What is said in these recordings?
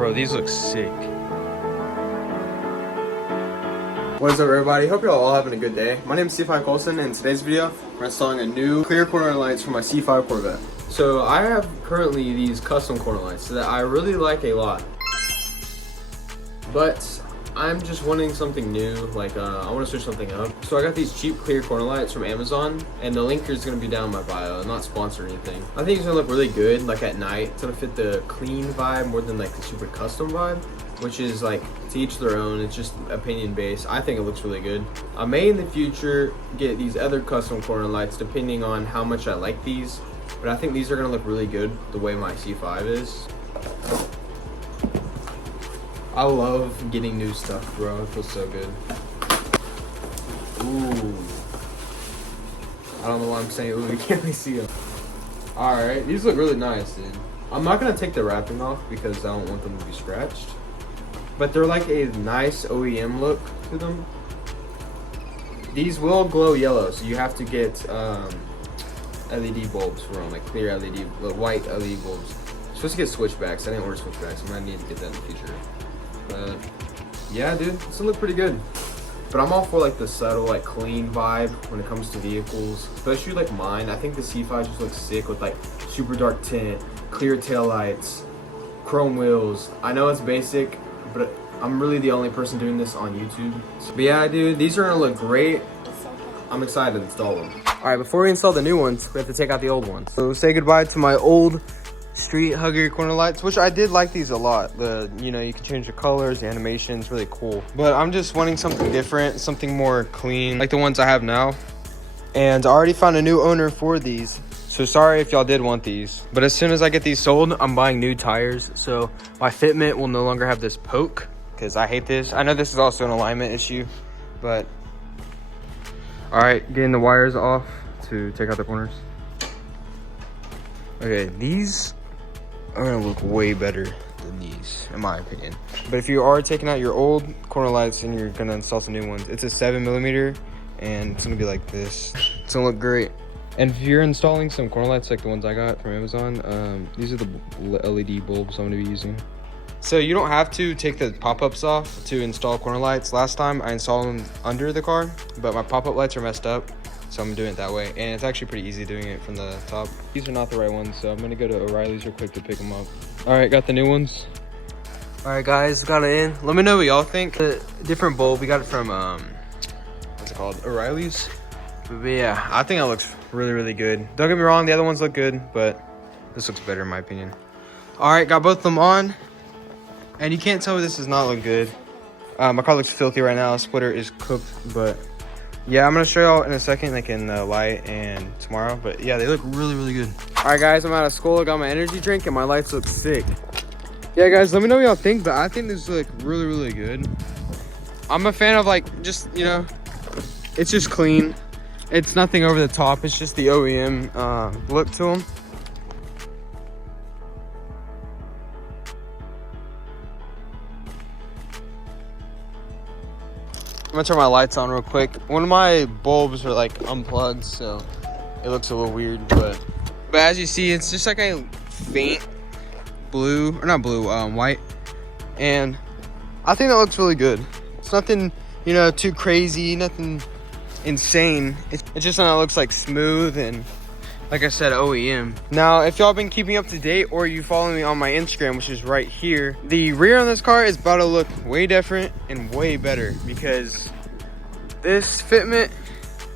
Bro, these look sick. What is up, everybody? Hope you're all having a good day. My name is C5 Colson, and in today's video, we're installing a new clear corner lights for my C5 Corvette. So I have currently these custom corner lights that I really like a lot, but I'm just wanting something new. Like I want to switch something up. So I got these cheap clear corner lights from Amazon, and the link is going to be down in my bio. I'm not sponsored or anything. I think it's going to look really good, like at night. It's going to fit the clean vibe more than like the super custom vibe, which is like to each their own. It's just opinion based. I think it looks really good. I may in the future get these other custom corner lights depending on how much I like these, but I think these are gonna look really good the way my C5 is. I love getting new stuff, bro. It feels so good. Ooh. I don't know why I'm saying ooh, you can't really see them. Alright, these look really nice, dude. I'm not gonna take the wrapping off because I don't want them to be scratched, but they're like a nice OEM look to them. These will glow yellow, so you have to get LED bulbs for them, like clear LED, white LED bulbs. I'm supposed to get switchbacks. I didn't order switchbacks. I might need to get that in the future. But yeah, dude, this will look pretty good. But I'm all for like the subtle, like clean vibe when it comes to vehicles, especially like mine. I think the C5 just looks sick with like super dark tint, clear tail lights, chrome wheels. I know it's basic, but I'm really the only person doing this on YouTube. But yeah, dude, these are gonna look great. I'm excited to install them. All right, before we install the new ones, we have to take out the old ones. So say goodbye to my old street hugger corner lights, which I did like these a lot. You know, you can change the colors, the animations, really cool. But I'm just wanting something different, something more clean, like the ones I have now. And I already found a new owner for these. So sorry if y'all did want these, but as soon as I get these sold, I'm buying new tires. So my fitment will no longer have this poke, because I hate this. I know this is also an alignment issue, but all right, getting the wires off to take out the corners. Okay, these are gonna look way better than these, in my opinion. But if you are taking out your old corner lights and you're gonna install some new ones, it's a 7mm, and it's gonna be like this. It's gonna look great. And if you're installing some corner lights like the ones I got from Amazon, these are the LED bulbs I'm gonna be using. So you don't have to take the pop-ups off to install corner lights. Last time I installed them under the car, but my pop-up lights are messed up, so I'm doing it that way. And it's actually pretty easy doing it from the top. These are not the right ones, so I'm gonna go to O'Reilly's real quick to pick them up. All right, got the new ones. All right, guys, got it in. Let me know what y'all think. The different bulb, we got it from, what's it called? O'Reilly's. But yeah, I think it looks really, really good. Don't get me wrong, the other ones look good, but this looks better in my opinion. All right, got both of them on. And you can't tell me this does not look good. My car looks filthy right now. Splitter is cooked, but yeah, I'm gonna show y'all in a second, like in the light and tomorrow. But yeah, they look really, really good. All right, guys, I'm out of school. I got my energy drink and my lights look sick. Yeah, guys, let me know what y'all think, but I think this look really, really good. I'm a fan of like, just, you know, it's just clean. It's nothing over the top. It's just the OEM look to them. I'm gonna turn my lights on real quick. One of my bulbs are like unplugged, so it looks a little weird, but as you see, it's just like a faint blue, or not blue, white. And I think that looks really good. It's nothing, you know, too crazy, nothing insane. It's just something that looks like smooth and, like I said, OEM. Now, if y'all been keeping up to date or you follow me on my Instagram, which is right here, the rear on this car is about to look way different and way better because this fitment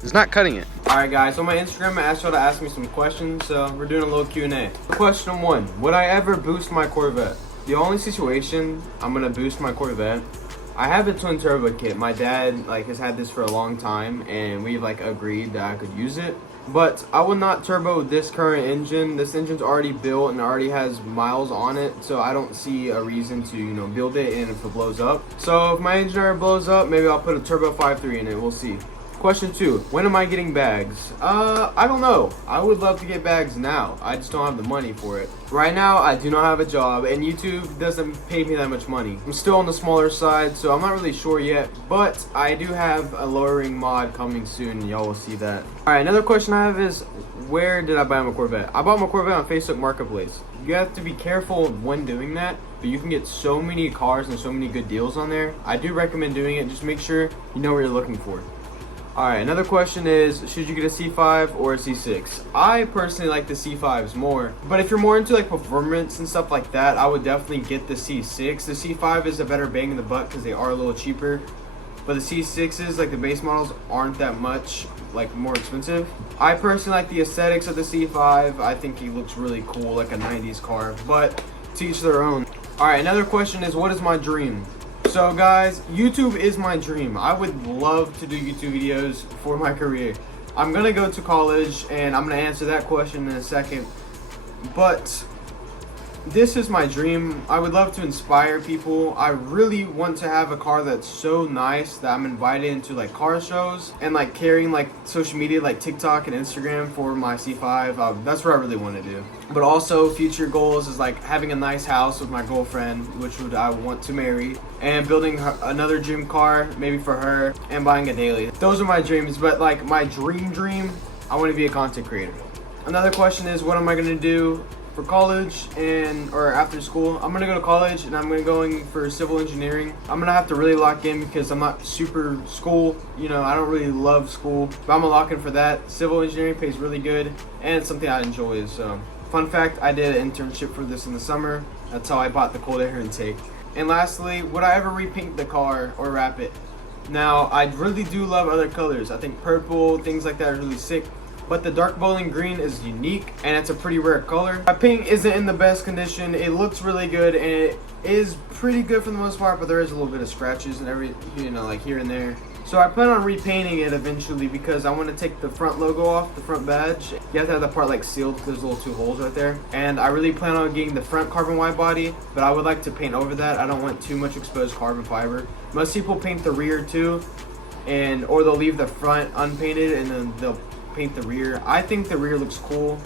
is not cutting it. All right, guys, on my Instagram, I asked y'all to ask me some questions, so we're doing a little Q&A. Question 1, would I ever boost my Corvette? The only situation I'm gonna boost my Corvette, I have a twin turbo kit. My dad has had this for a long time, and we've agreed that I could use it. But I would not turbo this current engine. This engine's already built and already has miles on it, so I don't see a reason to, you know, build it and if it blows up. So if my engine ever blows up, maybe I'll put a turbo 5.3 in it. We'll see. Question 2, when am I getting bags? I don't know. I would love to get bags now. I just don't have the money for it. Right now, I do not have a job, and YouTube doesn't pay me that much money. I'm still on the smaller side, so I'm not really sure yet, but I do have a lowering mod coming soon, and y'all will see that. All right, another question I have is, where did I buy my Corvette? I bought my Corvette on Facebook Marketplace. you have to be careful when doing that, but you can get so many cars and so many good deals on there. I do recommend doing it. Just make sure you know what you're looking for. Alright, another question is, should you get a C5 or a C6? I personally like the C5s more, but if you're more into like performance and stuff like that, I would definitely get the C6. The C5 is a better bang in the butt because they are a little cheaper, but the C6s, like the base models, aren't that much like more expensive. I personally like the aesthetics of the C5. I think he looks really cool, like a 90s car, but to each their own. Alright, another question is, what is my dream? So guys, YouTube is my dream. I would love to do YouTube videos for my career. I'm gonna go to college and I'm gonna answer that question in a second, but this is my dream. I would love to inspire people. I really want to have a car that's so nice that I'm invited into like car shows and like carrying like social media like TikTok and Instagram for my C5. That's what I really want to do. But also future goals is like having a nice house with my girlfriend, which would I want to marry, and building another dream car maybe for her, and buying a daily. Those are my dreams, but like my dream, I want to be a content creator. Another question is, what am I going to do for college or after school? I'm gonna go to college and I'm going for civil engineering. I'm gonna have to really lock in because I'm not super school, you know, I don't really love school, but I'm gonna lock in for that. Civil engineering pays really good and it's something I enjoy. So fun fact, I did an internship for this in the summer. That's how I bought the cold air intake. And lastly, would I ever repaint the car or wrap it? Now, I really do love other colors. I think purple, things like that are really sick. But the dark bowling green is unique and it's a pretty rare color. My paint isn't in the best condition. It looks really good and it is pretty good for the most part, but there is a little bit of scratches and like here and there. So I plan on repainting it eventually because I want to take the front logo off, the front badge. You have to have that part like sealed because there's little 2 holes right there. And I really plan on getting the front carbon wide body, but I would like to paint over that. I don't want too much exposed carbon fiber. Most people paint the rear too, or they'll leave the front unpainted and then they'll paint the rear. I think the rear looks cool,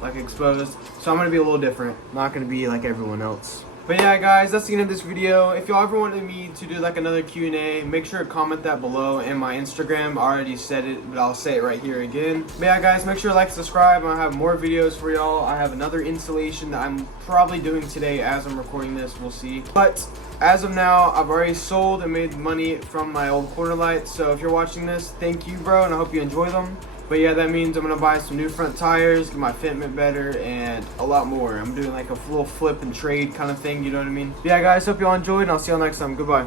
like exposed, so I'm gonna be a little different, not gonna be like everyone else. But yeah guys, that's the end of this video. If y'all ever wanted me to do like another Q&A, make sure to comment that below. In my Instagram, I already said it, but I'll say it right here again. But yeah guys, make sure to like, subscribe. I have more videos for y'all. I have another installation that I'm probably doing today as I'm recording this, we'll see. But as of now, I've already sold and made money from my old corner lights. So if you're watching this, thank you bro, and I hope you enjoy them. But yeah, that means I'm gonna buy some new front tires, get my fitment better, and a lot more. I'm doing like a little flip and trade kind of thing, you know what I mean? But yeah guys, hope y'all enjoyed, and I'll see y'all next time. Goodbye.